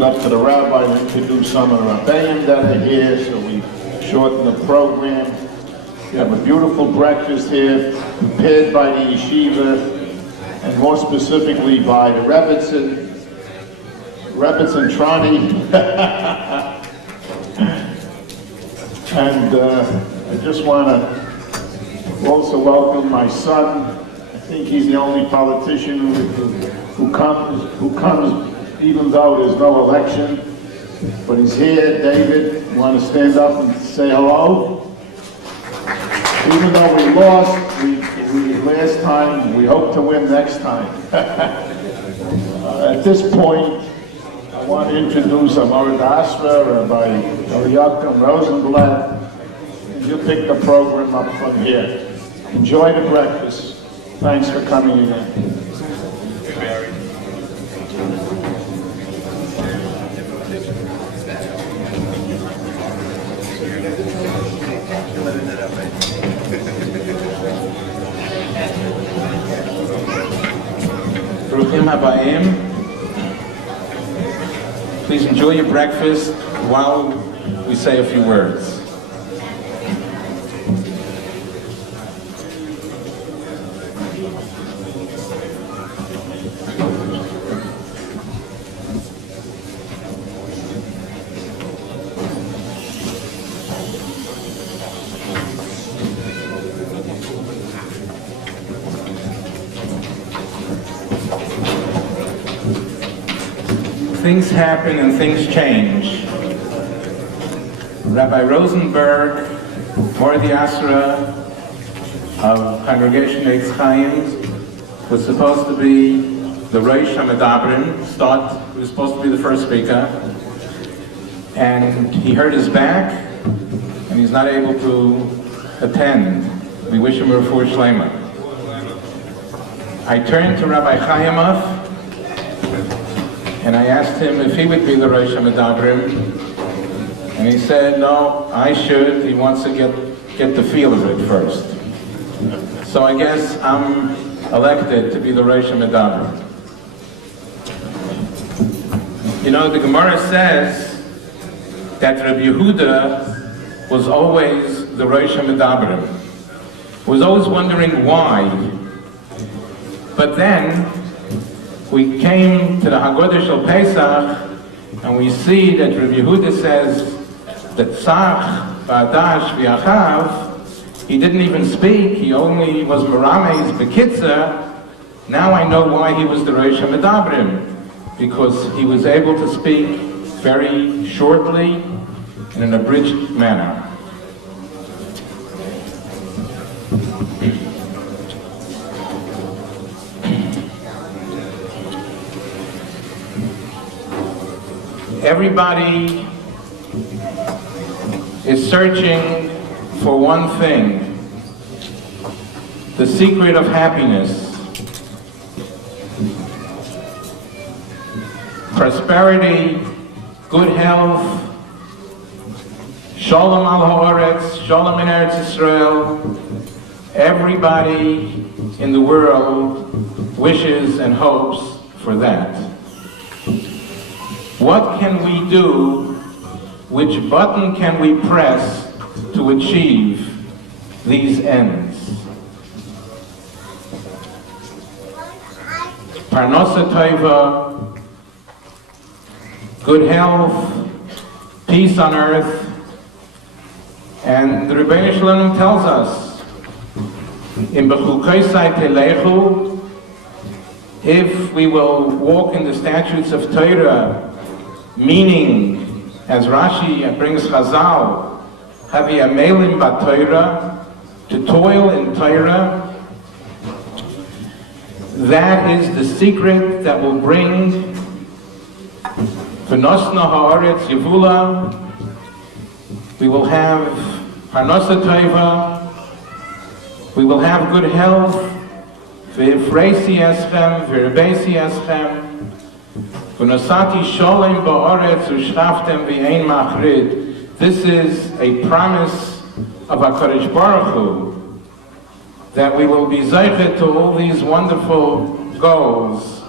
it up to the rabbi to introduce some of the rabbeim that are here, so we shorten the program. We have a beautiful breakfast here, prepared by the yeshiva, and more specifically by the Rebbitzin Trani. And I just want to also welcome my son. I think he's the only politician who comes even though there's no election. But he's here. David, you want to stand up and say hello? Even though we lost, we last time, we hope to win next time. At this point, I want to introduce Amar Dasra by Eliakim Rosenblatt. And you'll pick the program up from here. Enjoy the breakfast. Thanks for coming again. Bruchim Habayim. Please enjoy your breakfast while we say a few words. Things happen and things change. Rabbi Rosenberg, Mordechai Asra of Congregation Eitz Chaim, was supposed to be the Rosh HaMedabrim, he was supposed to be the first speaker, and he hurt his back, and he's not able to attend. We wish him a refuah shlema. I turned to Rabbi Chaimov, and I asked him if he would be the Rosh HaMedabrim, and he said, no, I should. He wants to get the feel of it first. So I guess I'm elected to be the Rosh HaMedabrim. You know, the Gemara says that Rabbi Yehuda was always the Rosh HaMedabrim. Was always wondering why. But then, we came to the Haggadah Shel Pesach, and we see that Rabbi Yehuda says that Tzach, Ba'adash, V'achav, he didn't even speak, he only was Merames B'kitza. Now I know why he was the Rosh HaMedabrim, because he was able to speak very shortly in an abridged manner. Everybody is searching for one thing, the secret of happiness. Prosperity, good health, Shalom al ha'aretz, Shalom in Eretz Yisrael. Everybody in the world wishes and hopes for that. What can we do? Which button can we press to achieve these ends? Parnasa Tova, good health, peace on earth, and the Rebbeinu Shalom tells us, in Bechukoisai Telechu, if we will walk in the statutes of Torah, meaning, as Rashi brings Chazal, Havi Amelim B'Torah, to toil in Torah, that is the secret that will bring V'nosna Ha'aretz Yevula. We will have Parnasa Tova, we will have good health, V'ifreisi Eschem, V'irbeisi Eschem, V'nosati Sholem Ba'aretz U'shraftem V'ein Machrid. This is a promise of HaKadosh Baruch Hu, that we will be zeichet to all these wonderful goals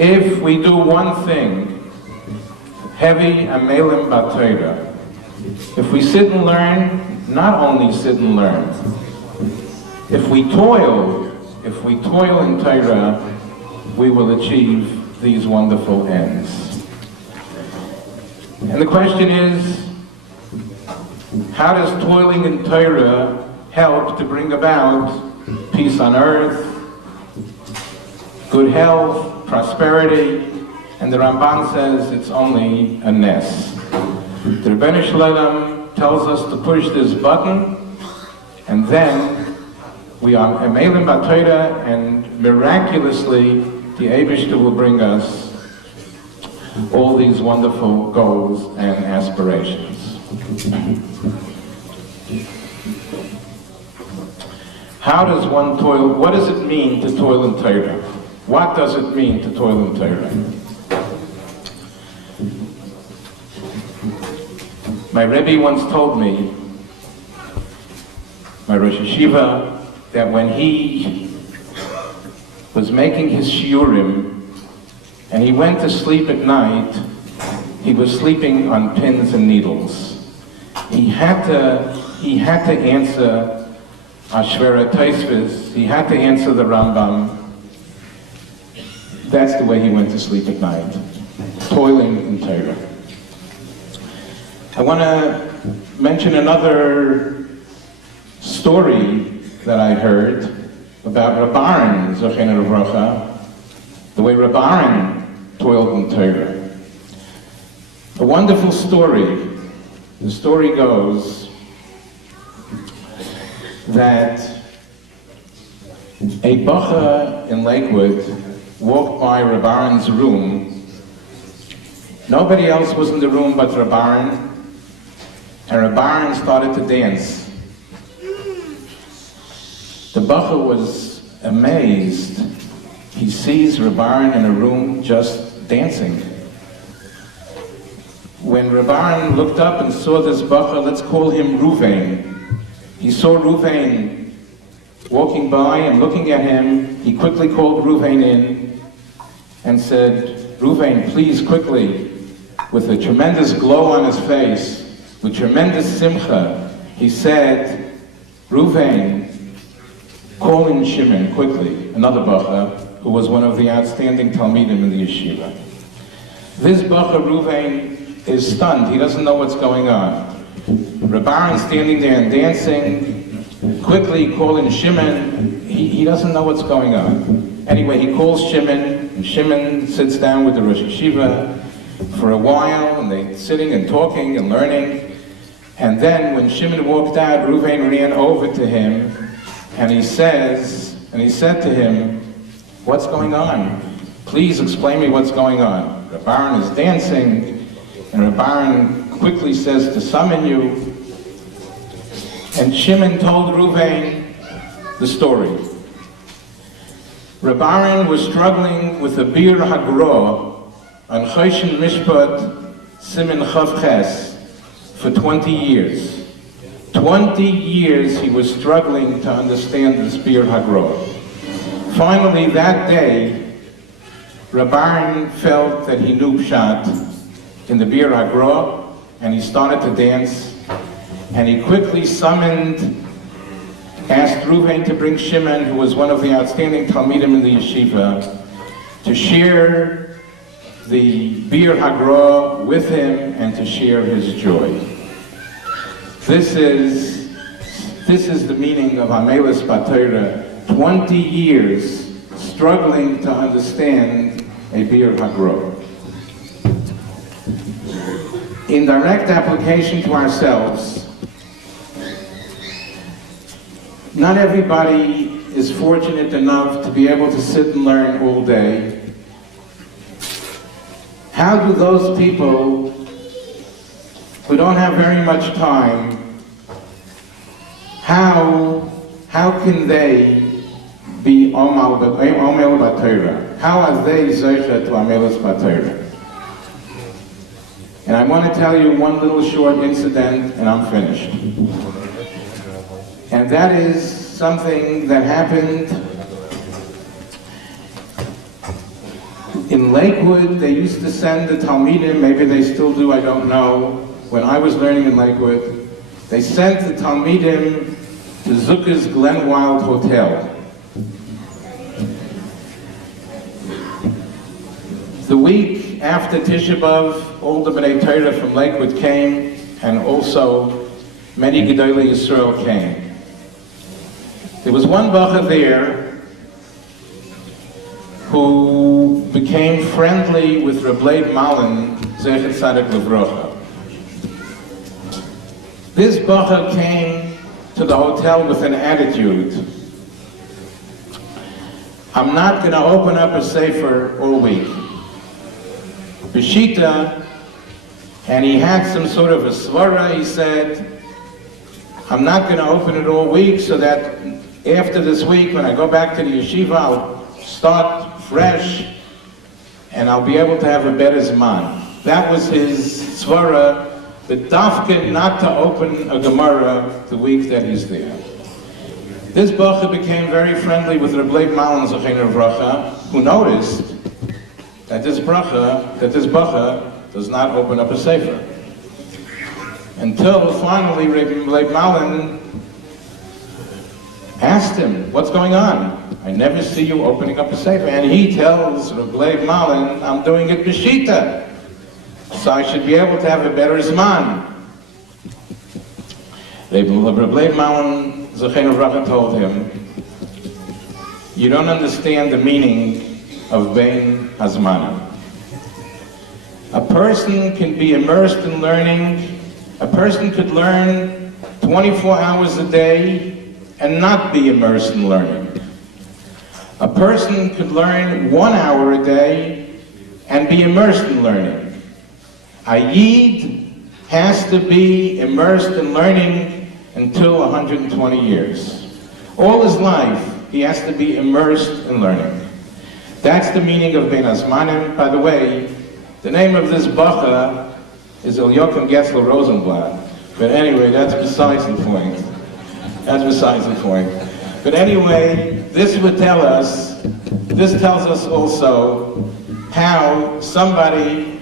if we do one thing, heavy amelim b'Torah, if we sit and learn, not only sit and learn, if we toil in Torah, we will achieve these wonderful ends. And the question is, how does toiling in Torah help to bring about peace on earth, good health, prosperity? And the Ramban says it's only a ness. The Rebbeinu Shalom tells us to push this button, and then we are Amelim b'Torah, and miraculously the Eibishter will bring us all these wonderful goals and aspirations. How does one toil? What does it mean to toil in Torah? What does it mean to toil in Torah? My Rebbe once told me, my Rosh Yeshiva, that when he was making his shiurim and he went to sleep at night, he was sleeping on pins and needles. He had to answer Ashvera Taisvis, he had to answer the Rambam. That's the way he went to sleep at night, toiling in Torah. I want to mention another story that I heard about Reb Aaron, Zochenu Livracha, the way Reb Aaron toiled in Torah. A wonderful story. The story goes that a bacha in Lakewood walked by Reb Aaron's room. Nobody else was in the room but Reb Aaron, and Reb Aaron started to dance. The bacha was amazed. He sees Reb Aaron in a room just dancing. When Reb Aaron looked up and saw this bacha, let's call him Ruvain, he saw Ruvain walking by and looking at him. He quickly called Ruvain in and said, Ruvain, please quickly, with a tremendous glow on his face, with tremendous simcha, he said, Ruvain, call in Shimon quickly, another bacha, who was one of the outstanding Talmidim in the yeshiva. This bacha, Ruvain, is stunned. He doesn't know what's going on. Reb Aaron standing there and dancing, quickly calling Shimon. He doesn't know what's going on. Anyway, he calls Shimon, and Shimon sits down with the Rosh Yeshiva for a while, and they're sitting and talking and learning. And then when Shimon walked out, Ruvain ran over to him, and he said to him, what's going on? Please explain me what's going on. Reb Aaron is dancing, and Reb Aaron quickly says to summon you. And Shimon told Ruvain the story. Reb Aaron was struggling with a Bir Hagra on Choshen Mishpat Siman Chav Ches for 20 years. 20 years he was struggling to understand this Bir Hagra. Finally, that day, Reb Aaron felt that he knew Pshat in the Bir Hagra, and he started to dance, and he quickly asked Ruvain to bring Shimon, who was one of the outstanding Talmidim in the yeshiva, to share the Bir Hagra with him and to share his joy. This is the meaning of Amelis b'Torah, 20 years struggling to understand a Bir Hagra. In direct application to ourselves, not everybody is fortunate enough to be able to sit and learn all day. How do those people who don't have very much time, how can they be Omel b'Torah? How are they Zeicha to Amelis b'Torah? And I want to tell you one little short incident, and I'm finished. And that is something that happened in In Lakewood, they used to send the Talmidim, maybe they still do, I don't know. When I was learning in Lakewood, they sent the Talmidim to Zucker's Glenwild Hotel. The week after Tisha B'Av, all the B'nai Torah from Lakewood came, and also many Gedolei Yisrael came. There was one bacha there who became friendly with Reb Leib Malin, Zecher Tzaddik Livrocha. This bacha came to the hotel with an attitude. I'm not going to open up a sefer all week. B'shita, and he had some sort of a svara, he said, I'm not going to open it all week so that after this week, when I go back to the yeshiva, I'll start fresh and I'll be able to have a better zman. That was his svara, but dafka not to open a Gemara the week that he's there. This bacha became very friendly with Reb Leib Malin Zocheinu Livrocha, who noticed that this bacha does not open up a sefer. Until finally Reb Leib Malin asked him, what's going on? I never see you opening up a sefer. And he tells Reb Leib Malin, I'm doing it b'shita, so I should be able to have a better zman. Reb Leib Malin Zocheinu Livrocha told him, you don't understand the meaning of Bein Hazmanim. A person can be immersed in learning. A person could learn 24 hours a day and not be immersed in learning. A person could learn 1 hour a day and be immersed in learning. A Yid has to be immersed in learning until 120 years. All his life, he has to be immersed in learning. That's the meaning of Bein Hazmanim. By the way, the name of this bacha is Eliakim Getzler Rosenblatt. But anyway, that's besides the point. That's besides the point. But anyway, this tells us also how somebody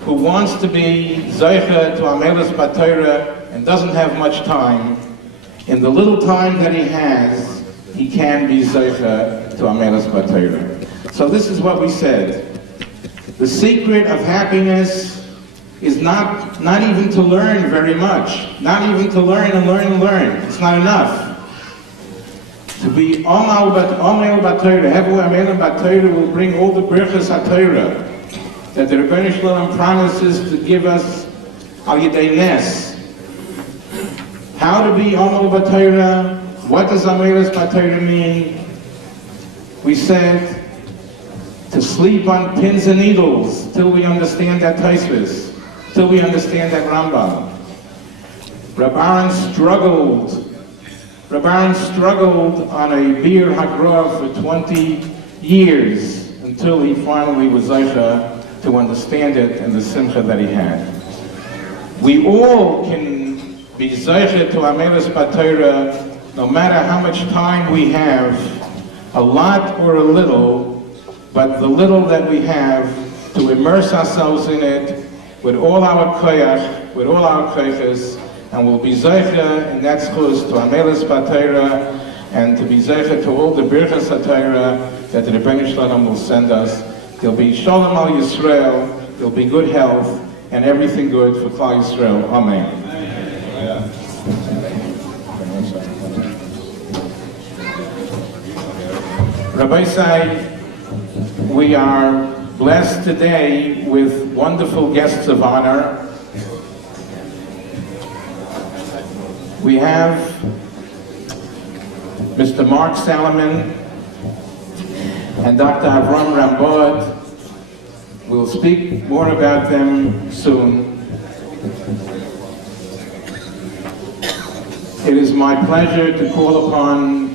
who wants to be Zoicha to Amelis B'Torah and doesn't have much time, in the little time that he has, he can be Zoicha to Amelis B'Torah. So this is what we said. The secret of happiness is not even to learn very much. Not even to learn and learn and learn. It's not enough. To be Omel B'Torah, Hevu Amel B'Torah will bring all the Birchas HaTorah that the Rebbeinu Shalom promises to give us Al Yedei Nes. How to be Omel B'Torah? What does Amelis B'Torah mean? We said, to sleep on pins and needles till we understand that Taisvis, till we understand that Rambam. Reb Aaron struggled on a Bir Hagra for 20 years until he finally was Zaycha to understand it and the Simcha that he had. We all can be Zaycha to Amelis B'Torah no matter how much time we have, a lot or a little, but the little that we have, to immerse ourselves in it with all our koyach, with all our koyches, and we'll be zeicha in that schus to Amelis B'Torah, and to be zeicha to all the birchas HaTorah that the Rebbeinu Shalom will send us. There'll be Shalom Al Yisrael, there'll be good health, and everything good for Klal Yisrael. Amen. Rabbi Say, we are blessed today with wonderful guests of honor. We have Mr. Mark Salomon and Dr. Avram Rambod. We'll speak more about them soon. It is my pleasure to call upon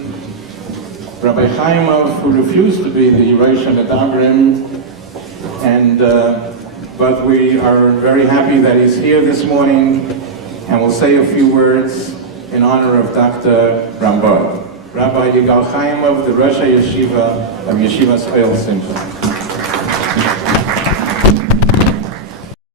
Rabbi Chaimov, who refused to be the Rosh Medabrim, but we are very happy that he's here this morning, and we'll say a few words in honor of Dr. Rambod. Rabbi Yigal Chaimov, the Rosh Yeshiva of Yeshivas Oil Simcha.